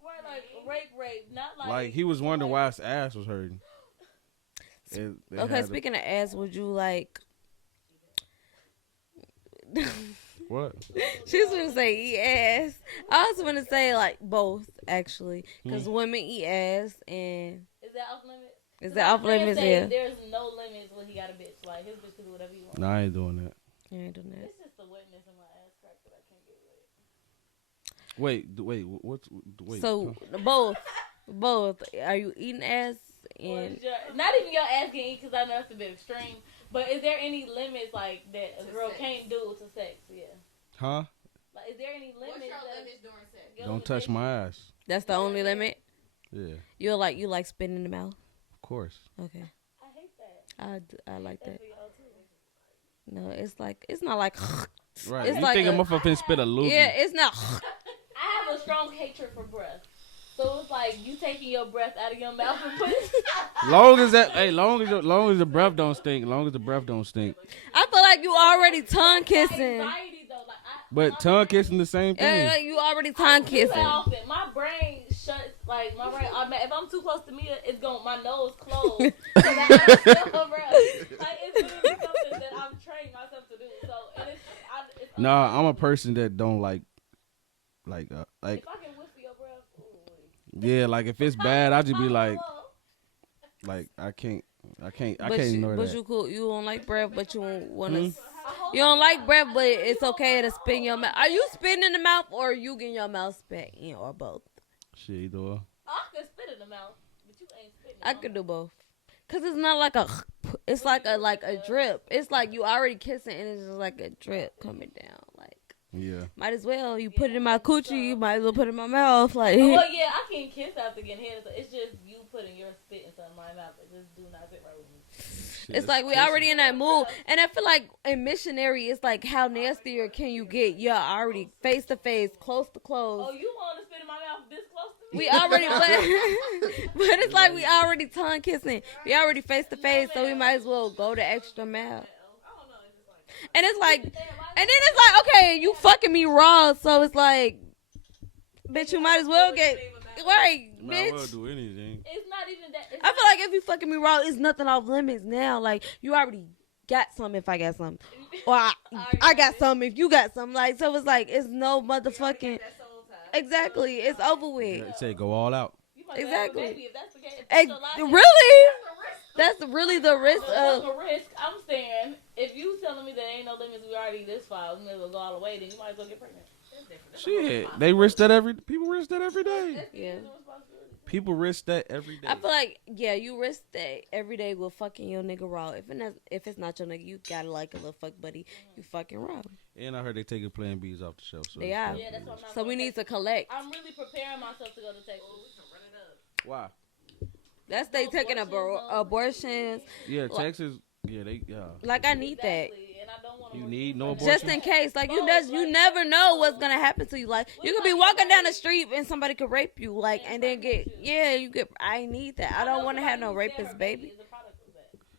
Right, like rape, not like. Like he was wondering why his ass was hurting. They Okay, had speaking of ass, would you like? what? She's gonna say eat ass. I was gonna say like both actually, because women eat ass and Is that off limits? is that off limits? Yeah, There's no limits when he got a bitch. Like his bitch can do whatever he wants. No, I ain't doing that. you ain't doing that. It's just the wetness in my ass crack that I can't get wet. Wait. So both. Are you eating ass? Or And not even your ass getting eaten, because I know that's a bit extreme. But is there any limits like that a To girl sex. can't do to sex? Yeah. Huh? Like, is there any limits? What's your that- limits during sex? your Don't touch my ass. that's the only limit. Yeah, You like spitting in the mouth. of course. Okay, I hate that. I like That's that. for y'all too. No, it's not like. Right. It's you like think a- I'm finna spit a loogie? Yeah, it's not. I have a strong hatred for breath. So it's like you taking your breath out of your mouth and putting. Long as the breath don't stink. Long as the breath don't stink. I feel like you already tongue kissing. Anxiety though, like But tongue kissing the same thing. Yeah, you already tongue kissing. often. My brain shuts. Like my brain, if I'm too close to Mia, it's going. My nose closed. So that I smell her breath. Like it's literally something that I'm training myself to do. So and it's Nah, I'm a person that don't like. If I can whisper your breath, ooh. Yeah, like if it's bad, I just be like, Hello. I can't But ignore but that. you cool. You don't like breath, but you don't want to. Hmm? You don't like breath, but it's okay to spit in your mouth. Are you spitting in the mouth or are you getting your mouth spit in, or both? Shit, either or. I can spit in the mouth, but you ain't spitting. I could do both. Cause it's not like a. It's like a drip. It's like you already kissing and it's just like a drip coming down. Like Yeah. might as well you put it in my coochie. You might as well put it in my mouth. Like Well, yeah, I can kiss after getting hit. So it's just you putting your spit in my mouth. It just do not sit right with me. it's like we already in that mood. And I feel like in missionary, it's like how nastier can you get? You're already face to face, close to close. Oh, you want to spit in my mouth this close to me? We already, but it's like we already tongue kissing. We already face to face, so we might as well go the extra mile. I don't know. It's just like. And it's like, and then it's like, okay, you fucking me raw, so it's like, bitch, you might as well get right, Might well bitch. do anything. It's not even that. It's I feel like if you fucking me raw, it's nothing off limits now. Like you already got some if I got some, or I got some if you got some. Like so, it's like it's no motherfucking. Exactly, it's over with. They say go all out. You might as well Exactly. have a baby if that's the case. If that's the logic. Really? That's really the risk That's of. a risk. I'm saying if you telling me means there ain't no limits. We already this far. We may as well go all the way. Then you might as well get pregnant. Shit, they risk that people risk that every day. Yeah. People risk that every day. I feel like, yeah, you risk that every day with fucking your nigga raw. If it's not your nigga, you gotta like a little fuck buddy. You fucking raw. And I heard they taking Plan B's off the show. So They are. Yeah, that's what I'm not So we need to collect. I'm really preparing myself to go to Texas. Why? That's they taking abortions. Yeah, Texas. Yeah, Like I need that. And I don't want You need no abortion. Just in case, like you never know what's gonna happen to you. Like you could be walking down the street and somebody could rape you, like, and then I need that. I don't want to have no rapist baby.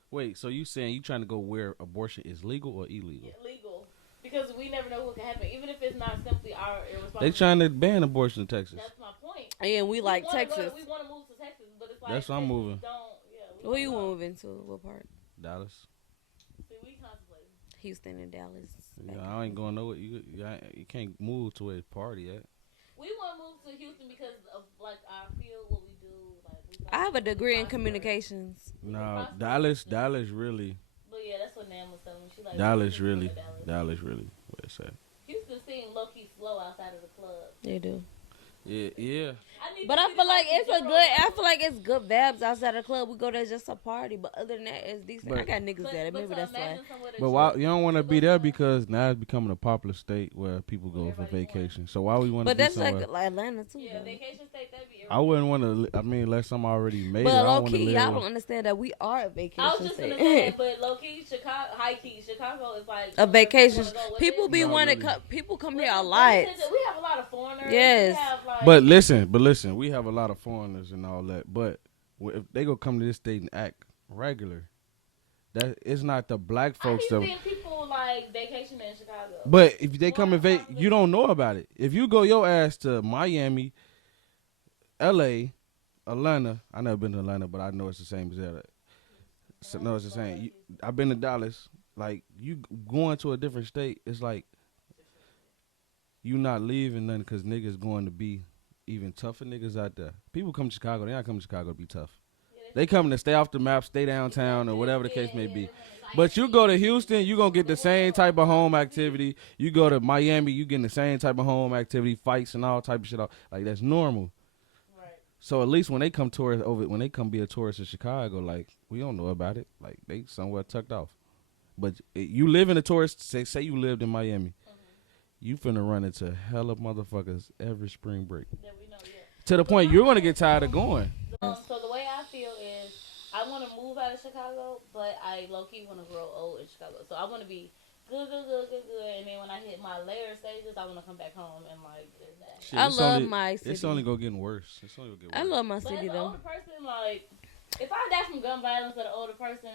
Wait, so you saying you trying to go where abortion is legal or illegal? Yeah, legal, because we never know what can happen, even if it's not simply our irresponsibility. They trying to ban abortion in Texas. That's my point. And we like Texas. We want to move to Texas, but it's like That's where I'm moving. Where you moving to? What part? Dallas. See, we contemplating. Houston and Dallas. Yeah, I ain't going nowhere. You can't move to where it's party at. We want to move to Houston because of like our field, what we do. Like I have a degree in communications. No, Dallas really. But yeah, that's what Nam was telling me. She like Dallas really. What it say? Houston seems low key slow outside of the club. They do. Yeah. But I feel like it's I feel like it's good vibes outside the club. We go there just a party, but other than that, it's decent. But, I got niggas there. Maybe that's why. But why you don't want to be there because now it's becoming a popular state where people go for vacation. So why we want to? But that's like Atlanta too. Yeah, vacation state that be. I wouldn't want to. I mean, unless I'm already made. But it, low key, y'all don't understand that we are a vacation I was just state. gonna say that, but low key, high key, Chicago is like a vacation. People be wanting to come. People come here a lot. We have a lot of foreigners. Yes. But listen, we have a lot of foreigners and all that. But if they go come to this state and act regular, that it's not the black folks that. I've seen people like vacationing in Chicago. But if they come and you don't know about it. If you go your ass to Miami, L.A., Atlanta. I never been to Atlanta, but I know it's the same as that. So, no, it's the same. I've been to Dallas. Like you going to a different state, it's like you not leaving nothing because niggas going to be even tougher niggas out there. People come to Chicago. They not coming to Chicago to be tough. They coming to stay off the map, stay downtown, or whatever the case may be. But you go to Houston, you going to get the same type of home activity. You go to Miami, you getting the same type of home activity, fights and all type of shit. Like, that's normal. Right. So at least when they come when they come be a tourist in Chicago, like, we don't know about it. Like, they somewhere tucked off. But you live in a tourist, say you lived in Miami. You finna run into hella motherfuckers every spring break. That we know, yeah. To the point you're gonna get tired of going. So the way I feel is I want to move out of Chicago, but I low-key want to grow old in Chicago. So I want to be good. And then when I hit my later stages, I want to come back home and like live that. Shit, I love my city. It's only gonna get worse. I love my city though. As an older person, like, if I die from gun violence as an older person,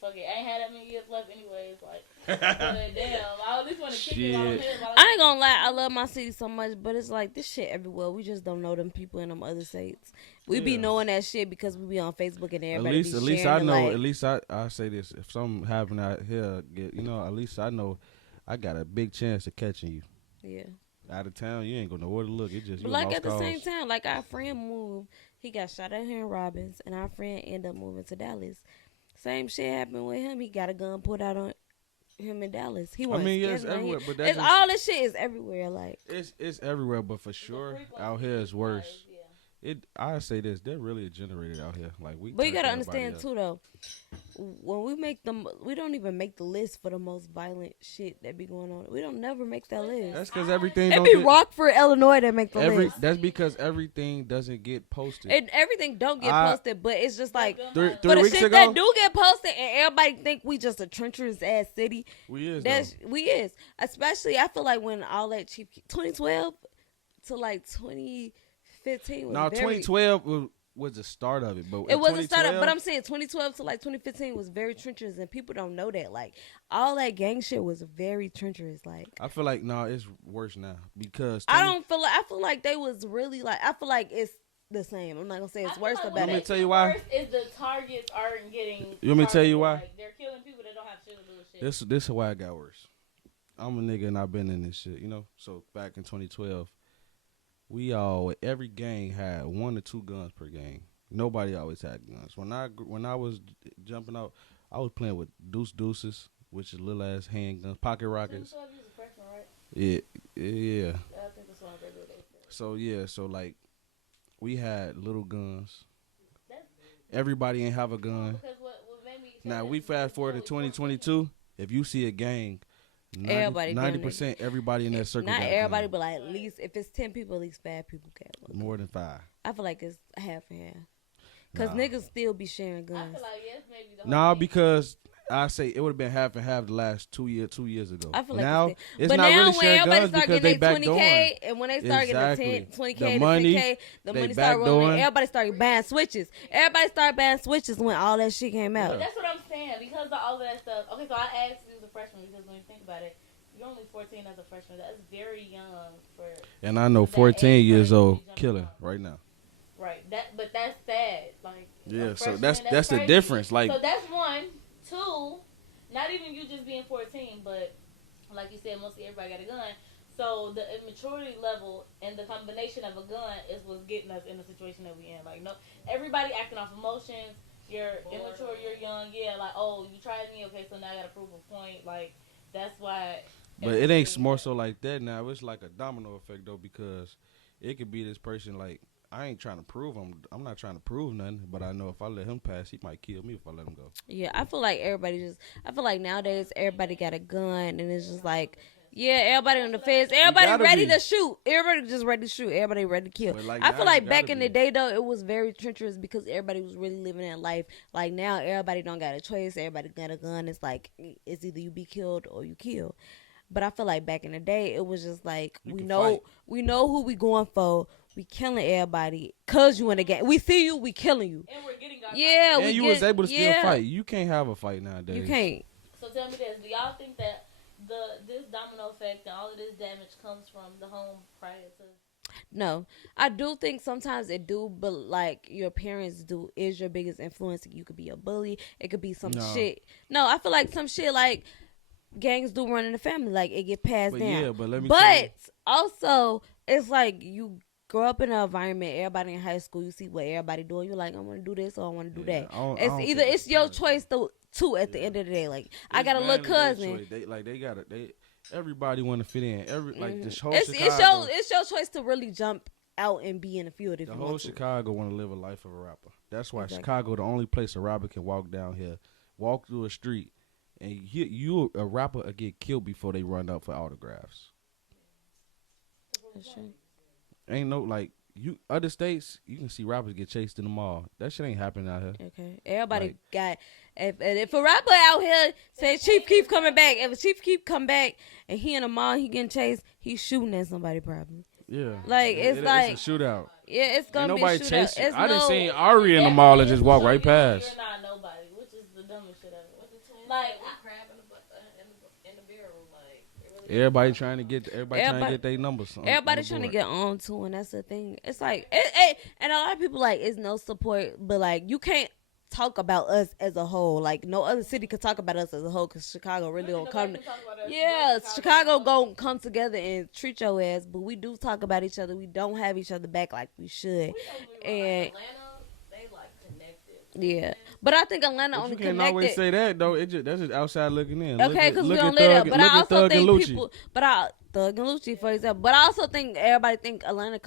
fuck it, I ain't had that many years left anyways. Like, but damn, I at least want to kick it out of here. I ain't gonna lie, I love my city so much, but it's like this shit everywhere. We just don't know them people in them other states. We be knowing that shit because we be on Facebook and everybody at least I know. Like, at least I say this: if something happen out here, at least I know I got a big chance of catching you. Yeah. Out of town, you ain't gonna know where to look. It just but like at the same time, like our friend moved, he got shot out here in Robbins, and our friend ended up moving to Dallas. Same shit happened with him. He got a gun put out on him in Dallas. He wasn't it's everywhere, but that's all this shit is everywhere. Like it's everywhere, but for sure out here is worse. I say this, they're really generated out here. Like but you gotta understand too, though. When we make them, we don't even make the list for the most violent shit that be going on. We don't never make that list. That's because everything. It be Rockford, Illinois, that make the list. That's because everything doesn't get posted. And everything don't get posted, but it's just like three for the weeks shit ago, that do get posted, and everybody think we just a treacherous ass city. We is. We is. Especially, I feel like when all that cheap 2012 to like 2015 was 2012 was the start of it, but it was the start of. But I'm saying 2012 to like 2015 was very treacherous, and people don't know that. Like all that gang shit was very treacherous. Like I feel like it's worse now because I feel like they was really like. I feel like it's the same. I'm not gonna say it's worse or better. Let me tell you why. Worse is the targets aren't getting. You want me to tell you why? Like, they're killing people that don't have shit to do with shit. This is why it got worse. I'm a nigga and I've been in this shit, So back in 2012, we all every gang had 1 or 2 guns per gang. Nobody always had guns. When I was jumping out, I was playing with deuces, which is little ass handguns, pocket rockets. 2012, you was a freshman, right? Yeah. I think that's when I graduated. So like we had little guns. That's Everybody ain't have a gun. because what made me. Now we fast forward to 2022. If you see a gang, Everybody doing it. 90% everybody in that circle. Not got a everybody, gun. but like at least if it's 10 people, at least 5 people got one. More than 5. I feel like it's half and half. Cause Nah. niggas still be sharing I guns. feel like yes, maybe the whole Nah, thing. because I say it would have been half and half the last 2 years ago. I feel like now it's not now really when sharing everybody guns start because getting they their backdooring. 20K, and when they start Exactly. getting the 20K, The the money, 10K, the they money start rolling. backdooring. Everybody started buying switches. Everybody started buying switches when all that shit came out. But that's what I'm saying because of all of that stuff. Okay, so I asked you as a freshman because when you think about it, you're only 14 as a freshman. That's very young for. And I know that 14 age years range old to jump killing around. right now. Right. But that's sad. Like Yeah, a so freshman, that's the crazy. difference. Like So that's one. Two, not even you just being 14, but like you said, mostly everybody got a gun. So the immaturity level and the combination of a gun is what's getting us in the situation that we in. Like no, everybody acting off emotions. You're immature. You're young. Yeah. Like oh, you tried me. Okay, so now I gotta prove a point. Like that's why. But it ain't more so like that now. It's like a domino effect though, because it could be this person like I ain't trying to prove I'm not trying to prove nothing, but I know if I let him pass, he might kill me if I let him go. Yeah, I feel like I feel like nowadays everybody got a gun, and it's just like, yeah, everybody on the fence, everybody gotta ready be. to shoot, everybody just ready to shoot, everybody ready to kill. But, like, I now feel you like back gotta in be. the day though, it was very treacherous because everybody was really living that life. Like now, everybody don't got a choice. Everybody got a gun. It's like it's either you be killed or you kill. But I feel like back in the day, it was just like You we can know fight. we know who we going for. We killing everybody cause you in the game. We see you, we killing you. And we're getting our Yeah, And we you get, was able to still yeah, fight. You can't have a fight nowadays. You can't. So tell me this: do y'all think that this domino effect and all of this damage comes from the home prior to? No, I do think sometimes it do, but like your parents do is your biggest influence. You could be a bully. It could be some No. shit. No, I feel like some shit like gangs do run in the family. Like it get passed But down. yeah, but let me tell you. But also, it's like you grow up in an environment. Everybody in high school, you see what everybody doing. You're like, I want to do this or I want to do Yeah, that. I don't It's think either it's your parents- choice to at the Yeah. end of the day. Like I It's got a little mainly their cousin. choice. They got it. Everybody want to fit in. Like the whole It's Chicago. it's your choice to really jump out and be in the field if The you whole want to. Chicago want to live a life of a rapper. That's why Exactly. Chicago the only place a rapper can walk down here, walk through a street, and you a rapper will get killed before they run up for autographs. That's true. Ain't no like you other states you can see rappers get chased in the mall. That shit ain't happening out here. Okay, everybody Like- got. If a rapper out here say Chief Keef coming back, if a Chief Keef come back and he in the mall, he getting chased, he's shooting at somebody probably. Yeah, Like, it's like- it's a shootout. Yeah, it's Ain't gonna be a nobody shootout. chasing. It's I done no, seen Ari in the mall and just walk right past. You're not nobody, which is the dumbest shit ever. What the twins Like, said, we crab in the beer room, like it really Everybody trying to get Everybody- their numbers. Everybody trying to get on to, and that's the thing. It's like and a lot of people like it's no support, but like you can't talk about us as a whole. Like no other city could talk about us as a whole because Chicago really don't come. Yeah, Chicago gonna come together and treat your ass, but we do talk about each other. We don't have each other back like we should. And Atlanta, they like connected. yeah, but I think Atlanta But only you can't connected. always say that though. That's just outside looking in. Okay, because we look don't at live there. Thug, But look I at also Thug and think Lucci. people, Thug and Lucci, for example. But I also think everybody think Atlanta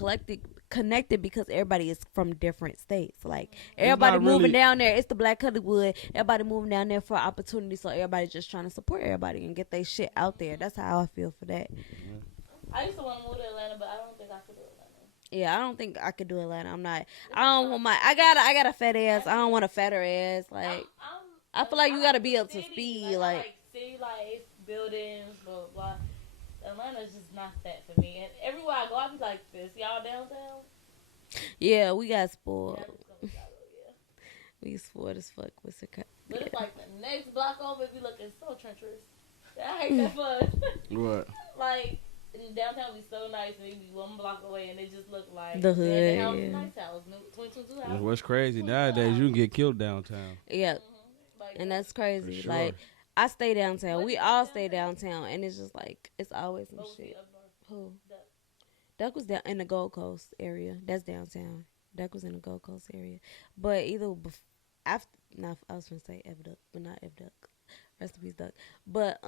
connected because everybody is from different states. Like everybody not moving really- down there. It's the Black Hollywood. Everybody moving down there for opportunity. So everybody just trying to support everybody and get their shit out there. That's how I feel for that. I used to want to move to Atlanta, but I don't think I could do Atlanta. Yeah, I don't think I could do Atlanta. I'm not. I don't want my. I got a fat ass. I don't want a fatter ass. Like I feel like you gotta be up to city, speed. I Like like city life, buildings, blah blah. Atlanta's just not that for me. And everywhere I go, I be like, "This y'all downtown." yeah, we got Yeah, spoiled. I'm just gonna Chicago, yeah. We spoiled as fuck with Chicago. But it's like the next block over, it be looking so treacherous. I hate that for us. What? Like in downtown be so nice, and it be one block away, and it just look like The hood, abandoned house, yeah. nice house, new 22 house. What's crazy nowadays? You can get killed downtown. Yeah, Like, and that's crazy. For sure. Like I stay downtown. We all stay downtown, and it's just like it's always some OC shit. up north. Who? Duck. Duck was down in the Gold Coast area. That's downtown. Duck was in the Gold Coast area, but either after. Not I was gonna say F Duck, but not F Duck. Rest in peace, Duck. But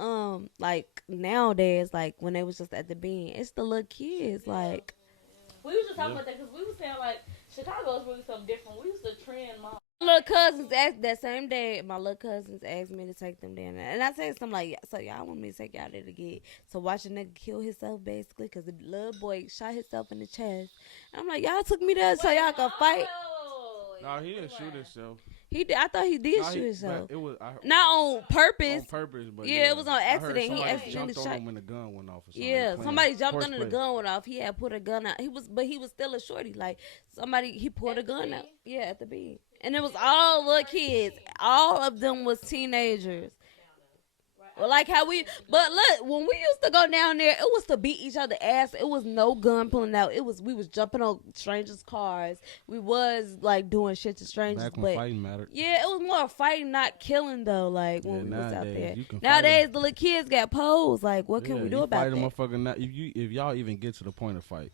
like nowadays, like when they was just at the bean, it's the little kids. Like We was just talking about that because we was saying like Chicago is really something different. We used to trend mall. little cousins asked that same day. My little cousins asked me to take them down there, and I said something like, "So y'all want me to take y'all there to get so watch a nigga kill himself basically because the little boy shot himself in the chest." And I'm like, "Y'all took me there so y'all could fight." No, he didn't shoot himself. He did. I thought he did Nah, shoot himself. It was Not on purpose. on purpose, but Yeah, it was on I heard accident. He somebody accidentally jumped on shot. him when the gun went off. Or something. Yeah, somebody jumped horse under the play. gun went off. He had put a gun out. He was still a shorty. Like he pulled a gun out. Yeah, at the bean. And it was all little kids. All of them was teenagers. Well, like how but look, when we used to go down there, it was to beat each other ass. It was no gun pulling out. We was jumping on strangers' cars. We was like doing shit to strangers. Back when but fighting mattered. yeah, it was more fighting, not killing though. Like when Yeah, we was out nowadays, there. you can fight Nowadays, 'em. the little kids got posed. Like, what can we do about fight that? a motherfucker now, if y'all even get to the point of fight,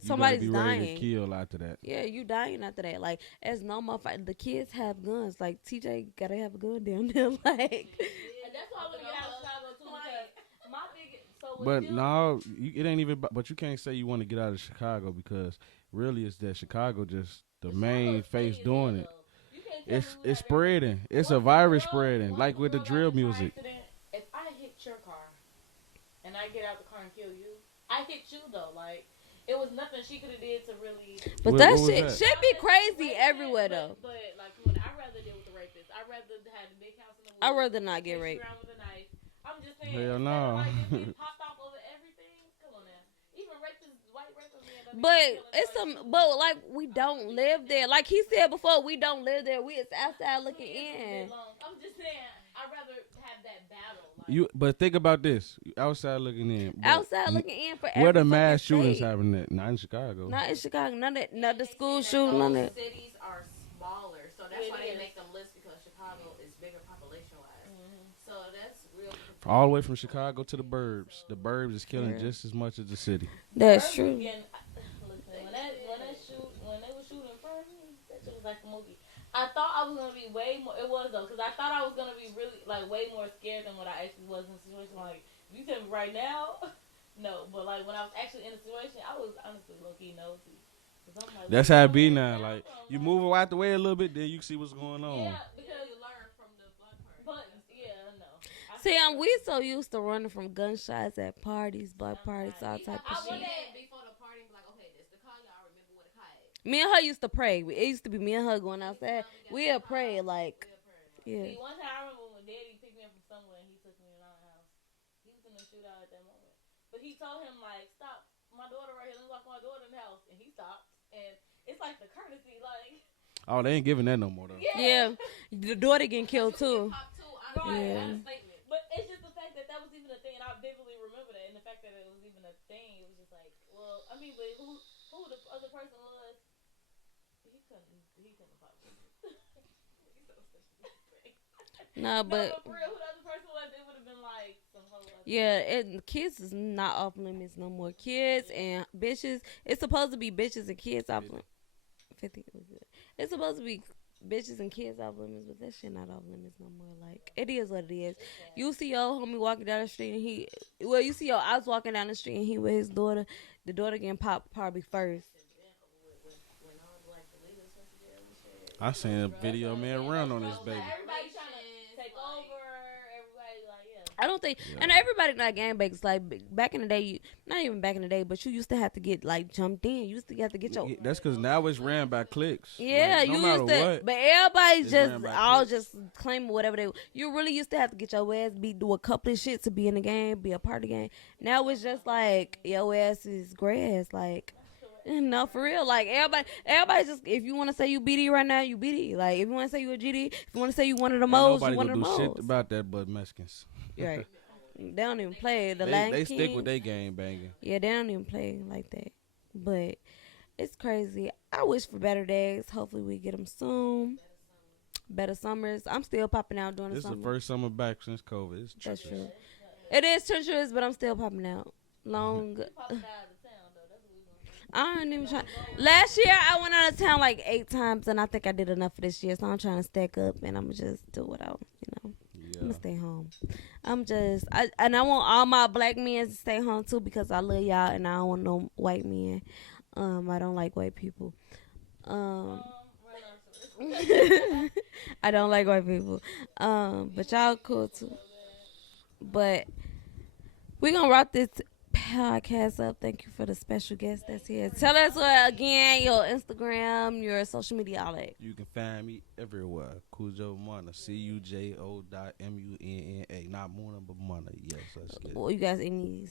you Somebody's better be ready dying. to kill after that. Yeah, you dying after that. Like, as no motherfucker, the kids have guns. Like, TJ gotta have a gun down there. Like, And that's why I want to get out of Chicago too because my big so with But them, no, it ain't even. But you can't say you want to get out of Chicago because really it's that Chicago just the main face doing it. You can't tell me we It's have spreading. It's a Once virus the world- spreading, once like with the world drill got into an music. accident, if I hit your car and I get out the car and kill you, I hit you though. Like it was nothing she could have did to really. but What that was shit that? should be crazy everywhere though. But like when I rather deal with the rapist. I rather have the big house in the woods. I'd rather not get chase you raped. around with a knife. I'm just saying. Hell instead no. of, like, just getting popped off over everything. Come on now. Even rapists, white rapists, man, don't be But killing it's somebody some, too. but like we don't live there. Like he said before, we don't live there. We is outside looking It's a bit in. long. I'm just saying. I'd rather have that battle. Like, But think about this: you outside looking in. but Outside looking in for Where the every mass fucking shootings state. happening at? Not in Chicago. Not in Chicago. None of And not the they school say that shooting. None of those that. cities are smaller, so that's It why they is. make them list because Chicago is bigger population wise. So that's real. All the way from Chicago to the burbs. The burbs is killing Yeah. just as much as the city. That's Birmingham, true. Listen, when they were shooting in front of me, that shit was like a movie. I thought I was gonna be way more. It was though, because I thought I was gonna be really like way more scared than what I actually was in the situation. Like, if you tell me right now, no. But like when I was actually in the situation, I was honestly low key nosy. 'Cause I'm like, That's where how it the be fuck now. is Like that from? you move out the way a little bit, then you see what's going on. Yeah, Because because you learn from the blood party. but yeah, no. See, we so used to running from gunshots at parties, block parties, all type I of went shit. in before the party and be like, okay, this the car. Y'all remember what the car is. Me and her used to pray. It used to be me and her going outside. We'll pray like, yeah. See, one time I remember when Daddy picked me up from somewhere and he took me around the house. He was in the shootout at that moment, but he told him like, "Stop, my daughter right here. Let me walk my daughter in the house." And he stopped, and it's like the courtesy, like, Oh, they ain't giving that no more though. Yeah, the daughter getting killed too. Pop two out Right. of Yeah. a statement. But it's just the fact that that was even a thing, and I vividly remember that, and the fact that it was even a thing, it was just like, well, I mean, but who the other person was? He couldn't pop it. Nah, No, but for real, who the other person was, it would have been like some whole other. yeah, kids is not off limits no more. Kids and bitches. It's supposed to be bitches and kids off limits. 50 was good. It's supposed to be bitches and kids off limits, but that shit not off limits no more. Like it is what it is. You see your homie walking down the street and you see your I was walking down the street and he with his daughter. The daughter getting popped probably first. I seen a video man run on this baby. Everybody trying to take over. Everybody like, yeah. I don't think, and everybody not gangbangers. Like back in the day, not even back in the day, but you used to have to get like jumped in. You used to have to get your. That's because now it's ran by clicks. Yeah, Like, no you matter used to, what. but everybody's it's just ran by all clicks. just claiming whatever they. You really used to have to get your ass beat, do a couple of shit to be in the game, be a part of the game. Now it's just like your ass is grass, like. No, for real. Like everybody just if you want to say you BD right now, you BD. Like if you want to say you a GD, if you want to say you one of the Ain't most, nobody you one of gonna the do shit most. about that but Mexicans. Right. They don't even play the They Latin stick Kings. with their game banging. Yeah, they don't even play like that. But it's crazy. I wish for better days. Hopefully we get them soon. Better summers. I'm still popping out during This the is summer. the first summer back since COVID. It's That's tricky. true. It is treacherous, but I'm still popping out. Long. Popping out of town though. That's what we gonna do. I ain't even trying. Last year I went out of town like 8 times, and I think I did enough for this year. So I'm trying to stack up, and I'm gonna just do what I, Yeah. I'm gonna stay home. And I want all my black men to stay home too because I love y'all and I don't want no white men. I don't like white people. I don't like white people. But y'all cool too. But we gonna wrap this podcast up. Thank you for the special guest that's here. Tell us again your Instagram, your social media, all that. You can find me everywhere. CUJO MUNNA. CUJO.MUNNA. Not Munna, but Munna. Yes, that's it. Well, you guys any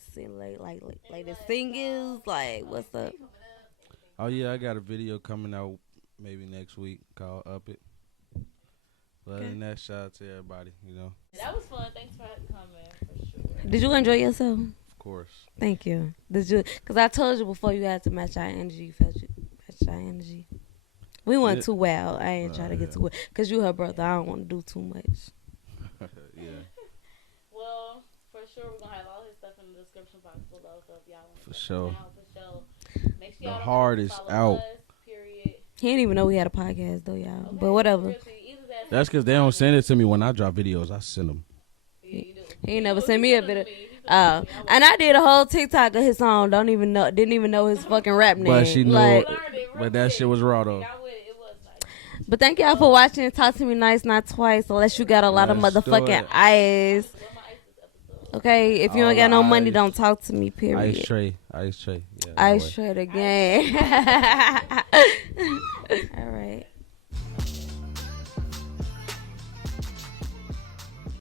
like the singles? Like what's up? Oh yeah, I got a video coming out maybe next week called Up It. But other than that, shout out to everybody, you know. That was fun. Thanks for coming, for sure. Did you enjoy yourself? Of course. Thank you. Did you? Because I told you before you had to match our energy. You felt you match our energy. We went too well. I ain't trying to get too well. Because you her brother. I don't want to do too much. Yeah. Well, for sure, we're going to have all his stuff in the description box below. So if y'all want to For sure. for sure. Make sure The y'all hardest out. us, period. He didn't even know we had a podcast though, y'all. Okay, but whatever. That's because they don't send it to me when I drop videos. I send them. Yeah, you do. He ain't never sent me a bit of. And I did a whole TikTok of his song. Didn't even know his fucking rap name. But she knew like, but that shit was raw though. But thank y'all for watching. Talk to me nice, not twice, unless you got a lot of motherfucking ice. Okay, if you don't got no money, don't talk to me. Period. Ice tray. Yeah, ice tray again.